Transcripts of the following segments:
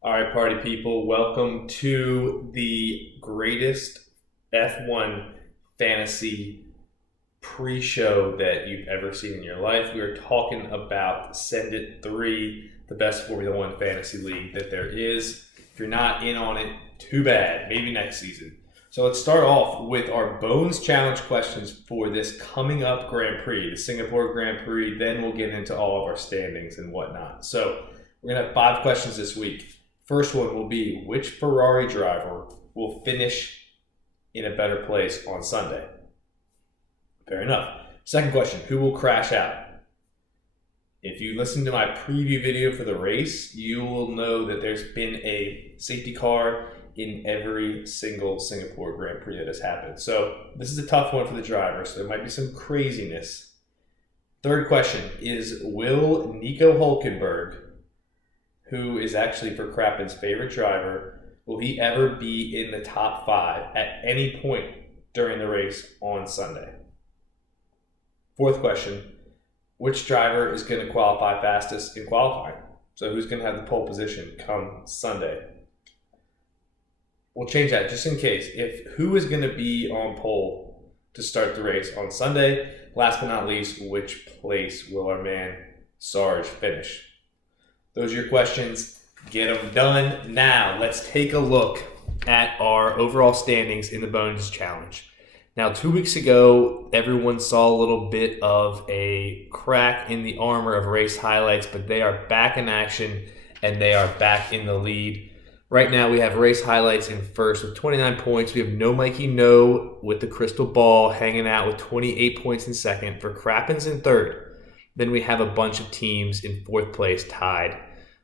All right, party people, welcome to the greatest F1 fantasy pre-show that you've ever seen in your life. We are talking about Send It 3, the best Formula One fantasy league that there is. If you're not in on it, too bad. Maybe next season. So let's start off with our Bones Challenge questions for this coming up Grand Prix, the Singapore Grand Prix. Then we'll get into all of our standings and whatnot. So we're going to have 5 questions this week. First one will be, which Ferrari driver will finish in a better place on Sunday? Fair enough. Second question, who will crash out? If you listen to my preview video for the race, you will know that there's been a safety car in every single Singapore Grand Prix that has happened. So this is a tough one for the driver, so there might be some craziness. Third question is, will Nico Hulkenberg, who is actually Verstappen's favorite driver, will he ever be in the top 5 at any point during the race on Sunday? Fourth question, which driver is going to qualify fastest in qualifying? So who's going to have the pole position come Sunday? We'll change that just in case. Who is going to be on pole to start the race on Sunday? Last but not least, which place will our man Sarge finish? Those are your questions. Get them done. Now, let's take a look at our overall standings in the Bones Challenge. Now, 2 weeks ago, everyone saw a little bit of a crack in the armor of race highlights, but they are back in action and they are back in the lead. Right now, we have race highlights in first with 29 points. We have No Mikey No with the crystal ball hanging out with 28 points in second. Verstappen's in third. Then we have a bunch of teams in fourth place tied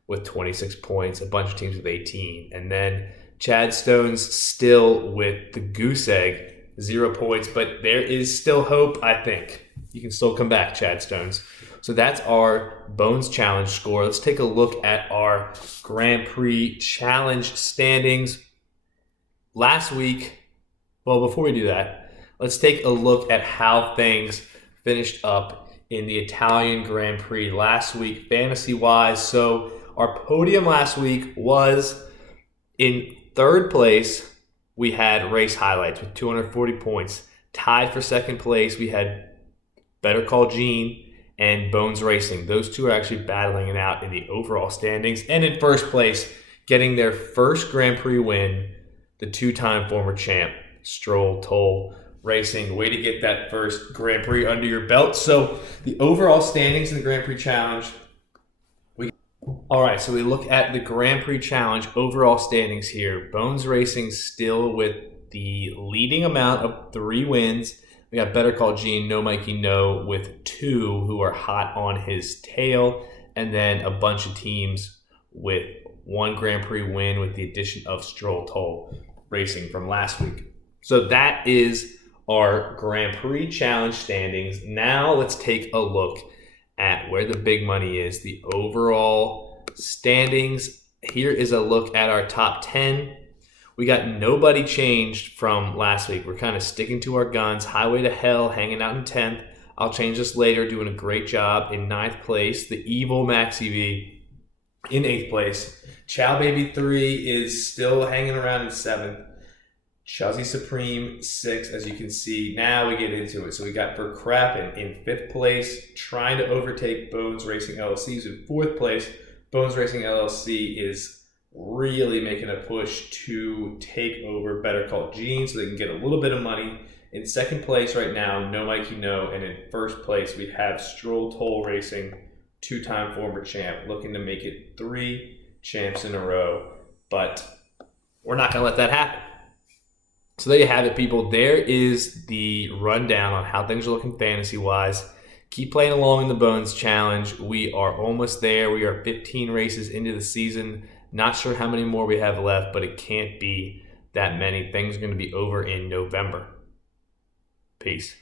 with 26 points, a bunch of teams with 18. And then Chad Stones still with the goose egg, 0 points, but there is still hope, I think. You can still come back, Chad Stones. So that's our Bones Challenge score. Let's take a look at our Grand Prix Challenge standings. Last week, well, before we do that, let's take a look at how things finished up in the Italian Grand Prix last week, fantasy-wise. So our podium last week was in third place. We had race highlights with 240 points. Tied for second place, we had Better Call Gene and Bones Racing. Those two are actually battling it out in the overall standings. And in first place, getting their first Grand Prix win, the 2-time former champ, Stroll Toll Racing. Way to get that first Grand Prix under your belt. So the overall standings in the Grand Prix Challenge. All right, so we look at the Grand Prix Challenge overall standings here. Bones Racing still with the leading amount of 3 wins. We got Better Call Gene, No Mikey No with 2 who are hot on his tail. And then a bunch of teams with 1 Grand Prix win with the addition of Stroll Toll Racing from last week. So that is our Grand Prix Challenge standings. Now let's take a look at where the big money is, the overall standings. Here is a look at our top 10. We got nobody changed from last week. We're kind of sticking to our guns. Highway to Hell hanging out in 10th. I'll change this later, doing a great job in 9th place. The Evil Max EV in 8th place. Chow Baby 3 is still hanging around in 7th. Chuzzy Supreme 6th, as you can see. Now we get into it. So we got Verstappen in 5th place, trying to overtake Bones Racing LLC's in 4th place. Bones Racing LLC is really making a push to take over Better Call Gene so they can get a little bit of money. In 2nd place right now, No Mikey No. And in 1st place, we have Stroll Toll Racing, 2-time former champ, looking to make it 3 champs in a row. But we're not going to let that happen. So there you have it, people. There is the rundown on how things are looking fantasy-wise. Keep playing along in the Bones Challenge. We are almost there. We are 15 races into the season. Not sure how many more we have left, but it can't be that many. Things are going to be over in November. Peace.